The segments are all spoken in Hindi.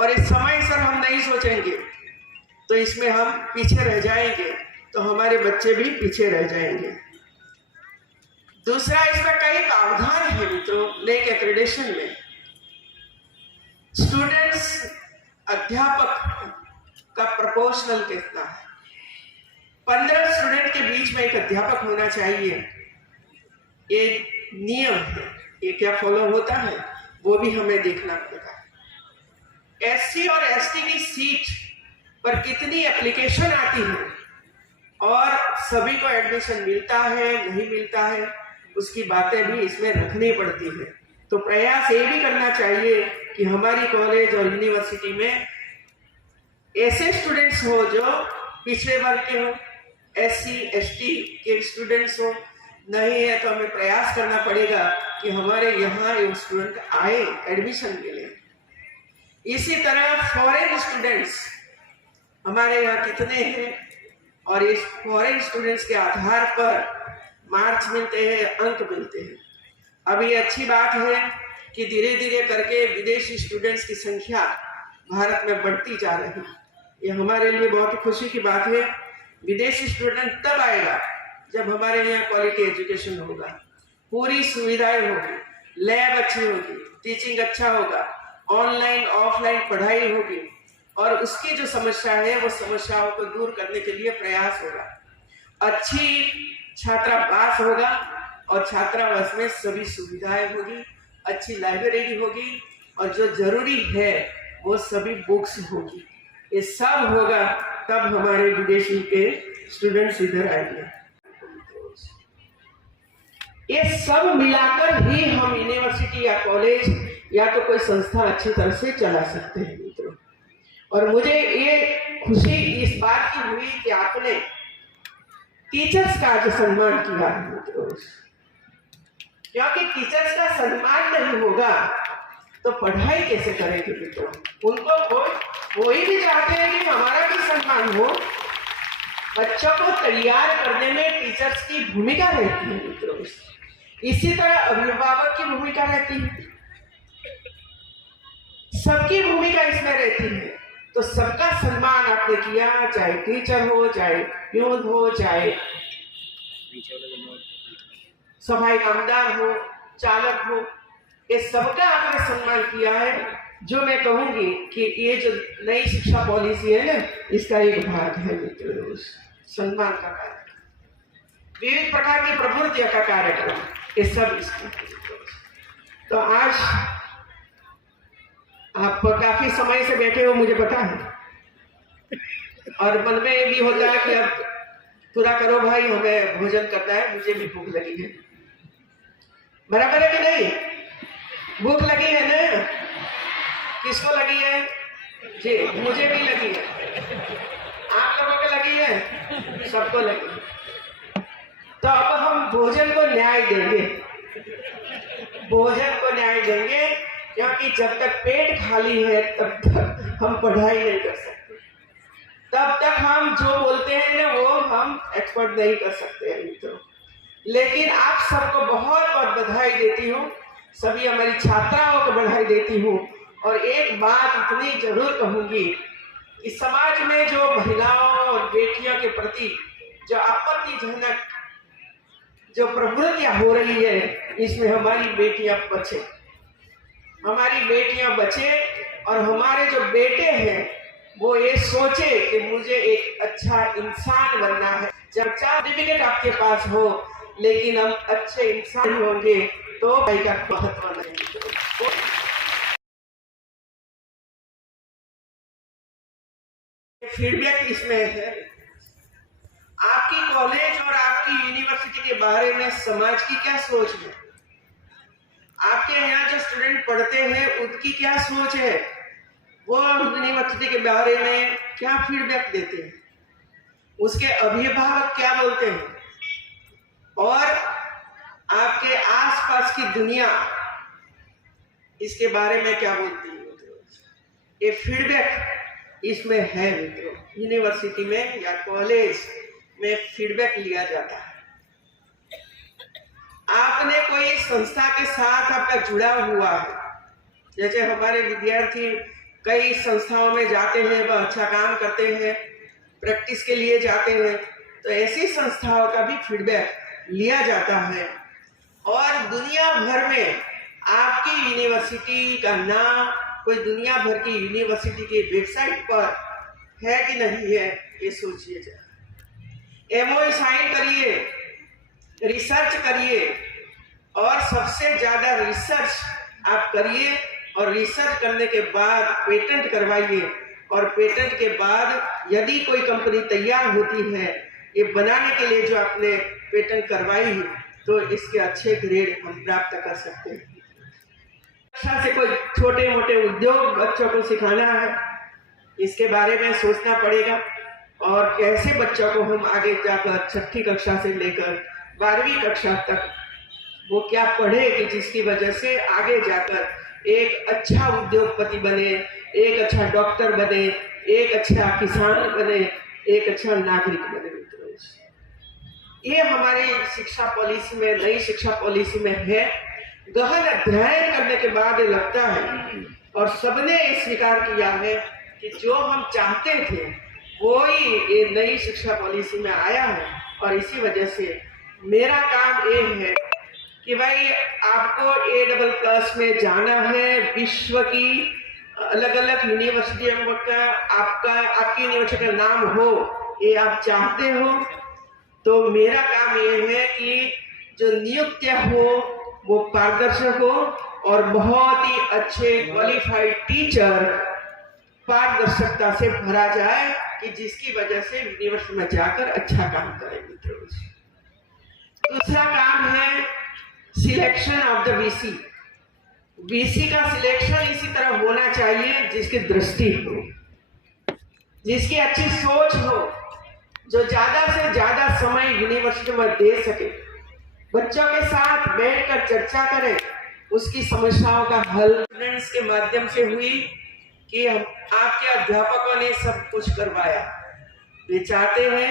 और इस समय सर हम नहीं सोचेंगे तो इसमें हम पीछे रह जाएंगे, तो हमारे बच्चे भी पीछे रह जाएंगे। दूसरा, इसमें कई प्रावधान है मित्रों नेक एक्रेडिटेशन में। स्टूडेंट्स अध्यापक का प्रोपोर्शनल कितना है? 15 स्टूडेंट के बीच में एक अध्यापक होना चाहिए, ये नियम है। ये क्या फॉलो होता है वो भी हमें देखना पड़ेगा। एससी और एसटी की सीट पर कितनी एप्लीकेशन आती है और सभी को एडमिशन मिलता है नहीं मिलता है, उसकी बातें भी इसमें रखनी पड़ती है। तो प्रयास ये भी करना चाहिए कि हमारी कॉलेज और यूनिवर्सिटी में ऐसे स्टूडेंट्स हो जो पिछड़े वर्ग के हो, एससी एसटी के स्टूडेंट्स हो। नहीं है तो हमें प्रयास करना पड़ेगा कि हमारे यहाँ ये स्टूडेंट आए, एडमिशन मिले। इसी तरह फॉरेन स्टूडेंट्स हमारे यहाँ कितने हैं और इस फॉरेन स्टूडेंट्स के आधार पर मार्क्स मिलते हैं, अंक मिलते हैं। अब ये अच्छी बात है कि धीरे धीरे करके विदेशी स्टूडेंट्स की संख्या भारत में बढ़ती जा रही है। ये हमारे लिए बहुत ही खुशी की बात है। विदेशी स्टूडेंट तब आएगा जब हमारे यहाँ क्वालिटी एजुकेशन होगा, पूरी सुविधाएं होगी, लैब अच्छी होगी, टीचिंग अच्छा होगा, ऑनलाइन ऑफलाइन पढ़ाई होगी और उसकी जो समस्या है वो समस्याओं को दूर करने के लिए प्रयास होगा। अच्छी छात्रावास होगा और छात्रावास में सभी सुविधाएं होगी, अच्छी लाइब्रेरी होगी और जो जरूरी है वो सभी बुक्स होगी। ये सब होगा तब हमारे विदेशी के स्टूडेंट्स इधर आएंगे। ये सब मिलाकर ही हम यूनिवर्सिटी या कॉलेज या तो कोई संस्था अच्छी तरह से चला सकते हैं मित्रों। और मुझे ये खुशी इस बात की हुई कि आपने टीचर्स का जो सम्मान किया है मित्रों, क्योंकि टीचर्स का सम्मान नहीं होगा तो पढ़ाई कैसे करेंगे मित्रों। उनको वही भी चाहते हैं कि हमारा भी सम्मान हो। बच्चों को तैयार करने में टीचर्स की भूमिका रहती है मित्रों। इसी तरह अभिभावक की भूमिका रहती है, सबकी भूमिका इसमें रहती है। तो सबका सम्मान आपने किया, चाहे टीचर हो, चाहे प्यून हो, चाहे सफाई कामदार हो, चालक हो, ये सबका आपने सम्मान किया है। जो मैं कहूंगी कि ये जो नई शिक्षा पॉलिसी है ना, इसका एक भाग है मित्रों सम्मान का कार्यक्रम, विविध प्रकार की प्रवृत्तियों का कार्यक्रम, ये सब इसमें। तो आज आप काफी समय से बैठे हो, मुझे पता है, और मन में ये भी होता है कि अब पूरा करो भाई, हमें भोजन करना है, मुझे भी भूख लगी है। बराबर है कि नहीं? भूख लगी है ना? किसको लगी है? जी, मुझे भी लगी है, आप लोगों को लगी है, सबको लगी है। तो अब हम भोजन को न्याय देंगे, भोजन को न्याय देंगे, क्योंकि जब तक पेट खाली है तब तक हम पढ़ाई नहीं कर सकते, तब तक हम जो बोलते हैं ना वो हम एक्सपर्ट नहीं कर सकते हैं मित्रों। लेकिन आप सबको बहुत बहुत बधाई देती हूँ, सभी हमारी छात्राओं को बधाई देती हूँ। और एक बात इतनी जरूर कहूंगी कि समाज में जो महिलाओं और बेटियों के प्रति जो आपत्तिजनक जो प्रवृत्तियां हो रही है, इसमें हमारी बेटियां बचे, हमारी बेटियां बचे और हमारे जो बेटे हैं वो ये सोचे कि मुझे एक अच्छा इंसान बनना है। जब सर्टिफिकेट आपके पास हो लेकिन हम अच्छे इंसान होंगे तो भाई का महत्व नहीं। फीडबैक इसमें है, आपकी कॉलेज और आपकी यूनिवर्सिटी के बारे में समाज की क्या सोच है, आपके यहाँ जो स्टूडेंट पढ़ते हैं उनकी क्या सोच है, वो यूनिवर्सिटी के बारे में क्या फीडबैक देते हैं, उसके अभिभावक क्या बोलते हैं और आपके आसपास की दुनिया इसके बारे में क्या बोलती है। ये फीडबैक इसमें है मित्रों। यूनिवर्सिटी में या कॉलेज में फीडबैक लिया जाता है। आपने कोई संस्था के साथ आपका जुड़ा हुआ है, जैसे हमारे विद्यार्थी कई संस्थाओं में जाते हैं, वह अच्छा काम करते हैं, प्रैक्टिस के लिए जाते हैं, तो ऐसी संस्थाओं का भी फीडबैक लिया जाता है। और दुनिया भर में आपकी यूनिवर्सिटी का नाम कोई दुनिया भर की यूनिवर्सिटी की वेबसाइट पर है कि नहीं है, ये सोचिए जरा। MOU साइन करिए, रिसर्च करिए, और सबसे ज्यादा रिसर्च आप करिए, और रिसर्च करने के बाद पेटेंट करवाइए, और पेटेंट के बाद यदि कोई कंपनी तैयार होती है ये बनाने के लिए जो आपने पेटेंट करवाई है, तो इसके अच्छे ग्रेड हम प्राप्त कर सकते हैं। शिक्षा से कोई छोटे मोटे उद्योग बच्चों को सिखाना है, इसके बारे में सोचना पड़ेगा, और कैसे बच्चों को हम आगे जाकर 6ठी कक्षा से लेकर 12वीं कक्षा तक वो क्या पढ़े कि जिसकी वजह से आगे जाकर एक अच्छा उद्योगपति बने, एक अच्छा डॉक्टर बने, एक अच्छा किसान बने, एक अच्छा नागरिक बने। ये हमारी शिक्षा पॉलिसी में, नई शिक्षा पॉलिसी में है। गहन अध्ययन करने के बाद ये लगता है, और सबने स्वीकार किया है कि जो हम चाहते थे वो ही ये नई शिक्षा पॉलिसी में आया है। और इसी वजह से मेरा काम ये है कि भाई आपको A++ में जाना है, विश्व की अलग अलग यूनिवर्सिटियों का आपकी यूनिवर्सिटी का नाम हो, ये आप चाहते हो, तो मेरा काम ये है कि जो नियुक्ति हो वो पारदर्शक हो, और बहुत ही अच्छे क्वालिफाइड टीचर पारदर्शिता से भरा जाए कि जिसकी वजह से यूनिवर्सिटी में जाकर अच्छा काम करें मित्रों। दूसरा काम है सिलेक्शन ऑफ द VC का सिलेक्शन इसी तरह होना चाहिए जिसकी दृष्टि हो, जिसकी अच्छी सोच हो, जो ज्यादा से ज्यादा समय यूनिवर्सिटी में दे सके, बच्चों के साथ बैठकर चर्चा करें, उसकी समस्याओं का हल स्टूडेंट्स के माध्यम से हुई कि हम आपके अध्यापकों ने सब कुछ करवाया। वे चाहते हैं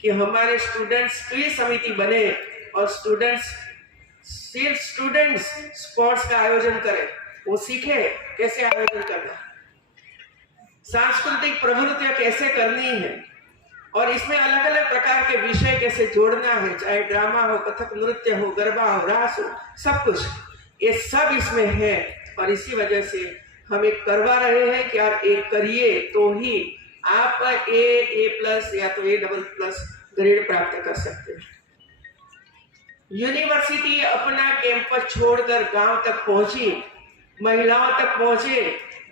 कि हमारे स्टूडेंट्स की समिति बने, और सिर्फ स्टूडेंट्स स्पोर्ट्स का आयोजन करें, वो सीखे कैसे आयोजन करना, सांस्कृतिक प्रवृत्तियां कैसे करनी है, और इसमें अलग अलग प्रकार के विषय कैसे जोड़ना है, चाहे ड्रामा हो, कथक नृत्य हो, गरबा हो, रास हो, सब कुछ ये सब इसमें है। और इसी वजह से हम एक करवा रहे हैं कि आप एक करिए तो ही आप A+ या तो A++ ग्रेड प्राप्त कर सकते हैं। यूनिवर्सिटी अपना कैंपस छोड़कर गांव तक पहुंची, महिलाओं तक पहुंचे,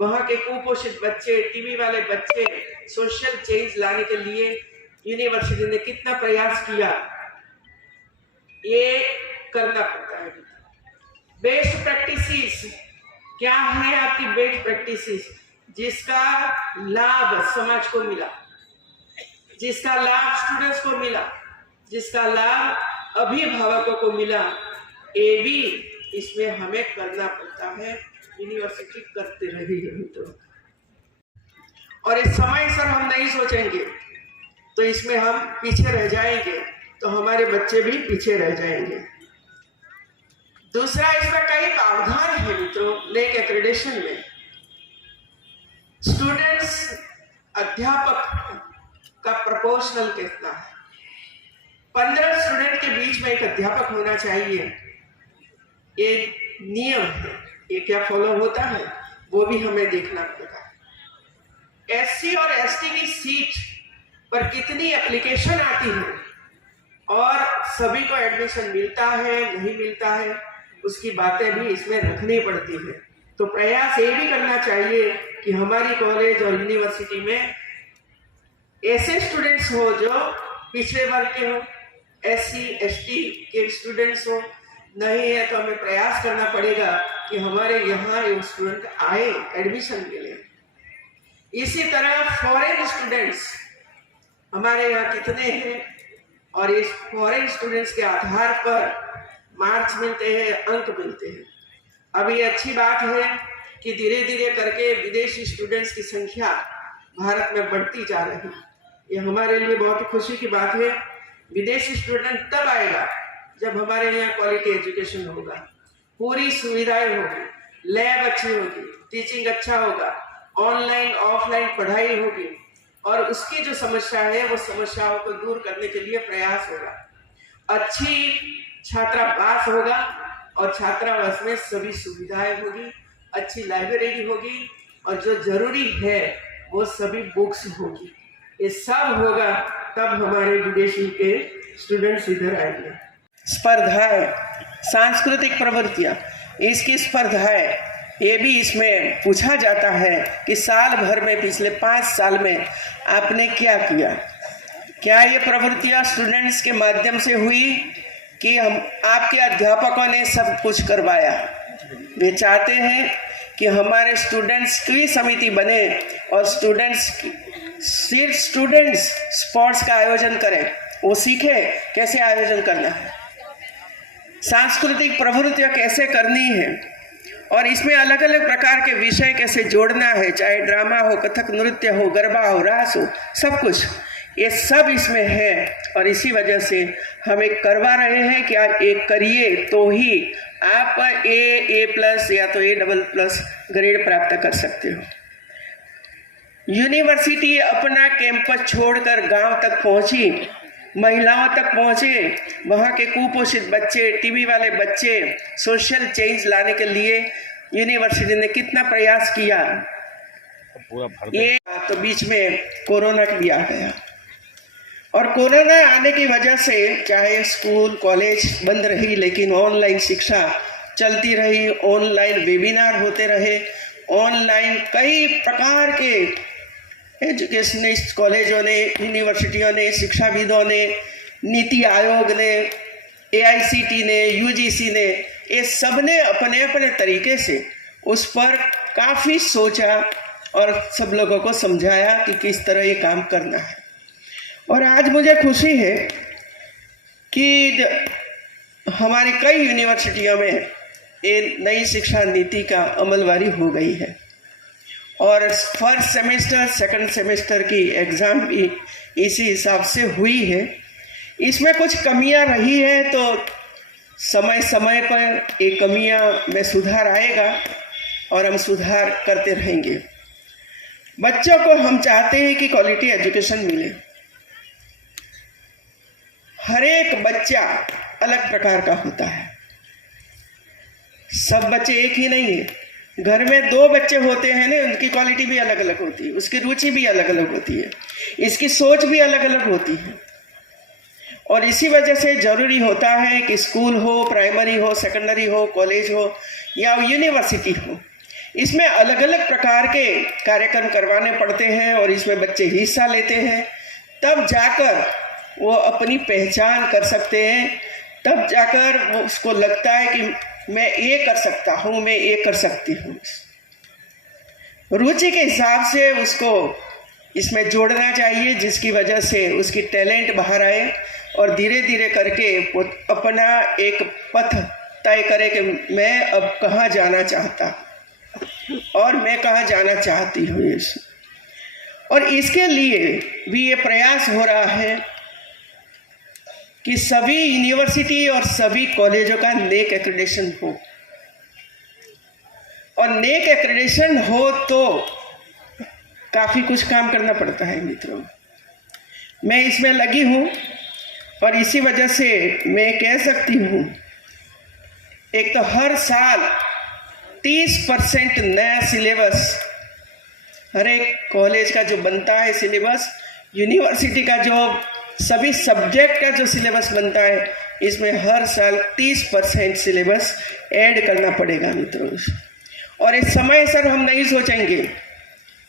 वहां के कुपोषित बच्चे, टीबी वाले बच्चे, सोशल चेंज लाने के लिए यूनिवर्सिटी ने कितना प्रयास किया, ये करना पड़ता है। बेस्ट प्रैक्टिसेस क्या है आपकी बेस्ट प्रैक्टिसेस, जिसका लाभ समाज को मिला, जिसका लाभ स्टूडेंट्स को मिला, जिसका लाभ अभिभावकों को मिला, ये भी इसमें हमें करना पड़ता है। यूनिवर्सिटी करते रही है तो, और इस समय सर हम नहीं सोचेंगे तो इसमें हम पीछे रह जाएंगे, तो हमारे बच्चे भी पीछे रह जाएंगे। दूसरा, इसमें कई प्रावधान है मित्रों नेक एक्रेडिटेशन में। स्टूडेंट्स अध्यापक का प्रोपोर्शनल कितना है, 15 स्टूडेंट के बीच में एक अध्यापक होना चाहिए, ये नियम है। ये क्या फॉलो होता है वो भी हमें देखना पड़ेगा। SC और ST की सीट पर कितनी एप्लीकेशन आती है, और सभी को एडमिशन मिलता है नहीं मिलता है, उसकी बातें भी इसमें रखनी पड़ती है। तो प्रयास ये भी करना चाहिए कि हमारी कॉलेज और यूनिवर्सिटी में ऐसे स्टूडेंट्स हो जो पिछड़े वर्ग के हो, SC ST के स्टूडेंट्स हो। नहीं है तो हमें प्रयास करना पड़ेगा कि हमारे यहाँ ये स्टूडेंट आए, एडमिशन के लिए। इसी तरह फॉरेन स्टूडेंट्स हमारे यहाँ कितने हैं, और इस फॉरेन स्टूडेंट्स के आधार पर मार्क्स मिलते हैं, अंक मिलते हैं। अब ये अच्छी बात है कि धीरे धीरे करके विदेशी स्टूडेंट्स की संख्या भारत में बढ़ती जा रही है। ये हमारे लिए बहुत खुशी की बात है। विदेशी स्टूडेंट तब आएगा जब हमारे यहाँ क्वालिटी एजुकेशन होगा, पूरी सुविधाएं होगी, लैब अच्छी होगी, टीचिंग अच्छा होगा, ऑनलाइन ऑफलाइन पढ़ाई होगी और उसकी जो समस्या है वो समस्याओं को दूर करने के लिए प्रयास होगा। अच्छी छात्रावास होगा और छात्रावास में सभी सुविधाएं होगी, अच्छी लाइब्रेरी होगी और जो जरूरी है वो सभी बुक्स होगी। ये सब होगा तब हमारे विदेशी के स्टूडेंट्स इधर आएंगे। स्पर्धाएं, सांस्कृतिक प्रवृत्तियां, इसकी स्पर्धाएं, ये भी इसमें पूछा जाता है कि साल भर में पिछले 5 साल में आपने क्या किया। क्या ये प्रवृत्तियां स्टूडेंट्स के माध्यम से हुई कि हम आपके अध्यापकों ने सब कुछ करवाया? वे चाहते हैं कि हमारे स्टूडेंट्स की समिति बने और सिर्फ स्टूडेंट्स स्पोर्ट्स का आयोजन करें, वो सीखे कैसे आयोजन करना है, सांस्कृतिक प्रवृत्तियां कैसे करनी है और इसमें अलग अलग प्रकार के विषय कैसे जोड़ना है, चाहे ड्रामा हो, कथक नृत्य हो, गरबा हो, रास हो, सब कुछ ये सब इसमें है। और इसी वजह से हम एक करवा रहे हैं कि आप एक करिए तो ही आप A+ या तो A++ ग्रेड प्राप्त कर सकते हो। यूनिवर्सिटी अपना कैंपस छोड़कर गांव तक पहुंची, महिलाओं तक पहुंचे, वहाँ के कुपोषित बच्चे, टीबी वाले बच्चे, सोशल चेंज लाने के लिए यूनिवर्सिटी ने कितना प्रयास किया। ये तो बीच में कोरोना भी आ गया और कोरोना आने की वजह से चाहे स्कूल कॉलेज बंद रही लेकिन ऑनलाइन शिक्षा चलती रही, ऑनलाइन वेबिनार होते रहे, ऑनलाइन कई प्रकार के एजुकेशनिस्ट कॉलेजों ने, यूनिवर्सिटियों ने, शिक्षाविदों ने, नीति आयोग ने, AICT ने, UGC ने, ये सब ने अपने अपने तरीके से उस पर काफ़ी सोचा और सब लोगों को समझाया कि किस तरह ये काम करना है। और आज मुझे खुशी है कि हमारी कई यूनिवर्सिटियों में ये नई शिक्षा नीति का अमलवारी हो गई है और फर्स्ट सेमेस्टर सेकंड सेमेस्टर की एग्ज़ाम भी इसी हिसाब से हुई है। इसमें कुछ कमियां रही है तो समय समय पर ये कमियां में सुधार आएगा और हम सुधार करते रहेंगे। बच्चों को हम चाहते हैं कि क्वालिटी एजुकेशन मिले। हर एक बच्चा अलग प्रकार का होता है, सब बच्चे एक ही नहीं है। घर में 2 बच्चे होते हैं ना, उनकी क्वालिटी भी अलग अलग होती है, उसकी रुचि भी अलग अलग होती है, इसकी सोच भी अलग अलग होती है। और इसी वजह से ज़रूरी होता है कि स्कूल हो, प्राइमरी हो, सेकेंडरी हो, कॉलेज हो या यूनिवर्सिटी हो, इसमें अलग अलग प्रकार के कार्यक्रम करवाने पड़ते हैं और इसमें बच्चे हिस्सा लेते हैं। तब जाकर वो अपनी पहचान कर सकते हैं, तब जाकर वो उसको लगता है कि मैं ये कर सकता हूँ, मैं ये कर सकती हूँ। रुचि के हिसाब से उसको इसमें जोड़ना चाहिए जिसकी वजह से उसकी टैलेंट बाहर आए और धीरे धीरे करके वो अपना एक पथ तय करे कि मैं अब कहाँ जाना चाहता और मैं कहाँ जाना चाहती हूँ। और इसके लिए भी ये प्रयास हो रहा है कि सभी यूनिवर्सिटी और सभी कॉलेजों का नेक एक्रेडिटेशन हो। और नेक एक्रेडिटेशन हो तो काफ़ी कुछ काम करना पड़ता है मित्रों। मैं इसमें लगी हूँ और इसी वजह से मैं कह सकती हूँ, एक तो हर साल 30% नया सिलेबस हर एक कॉलेज का जो बनता है सिलेबस, यूनिवर्सिटी का जो सभी सब्जेक्ट का जो सिलेबस बनता है, इसमें हर साल 30% सिलेबस ऐड करना पड़ेगा मित्रों। और इस समय सर हम नहीं सोचेंगे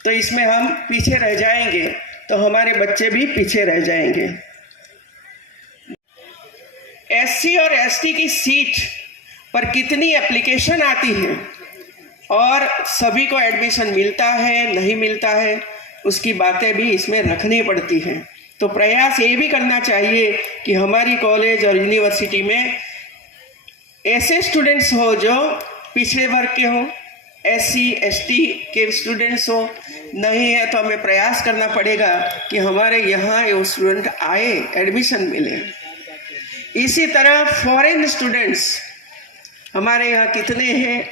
तो इसमें हम पीछे रह जाएंगे, तो हमारे बच्चे भी पीछे रह जाएंगे। SC और ST की सीट पर कितनी एप्लीकेशन आती है और सभी को एडमिशन मिलता है नहीं मिलता है, उसकी बातें भी इसमें रखनी पड़ती हैं। तो प्रयास ये भी करना चाहिए कि हमारी कॉलेज और यूनिवर्सिटी में ऐसे स्टूडेंट्स हो जो पिछड़े वर्ग के हों, SC ST के स्टूडेंट्स हो। नहीं है तो हमें प्रयास करना पड़ेगा कि हमारे यहाँ ये स्टूडेंट आए, एडमिशन मिले। इसी तरह फॉरेन स्टूडेंट्स हमारे यहाँ कितने हैं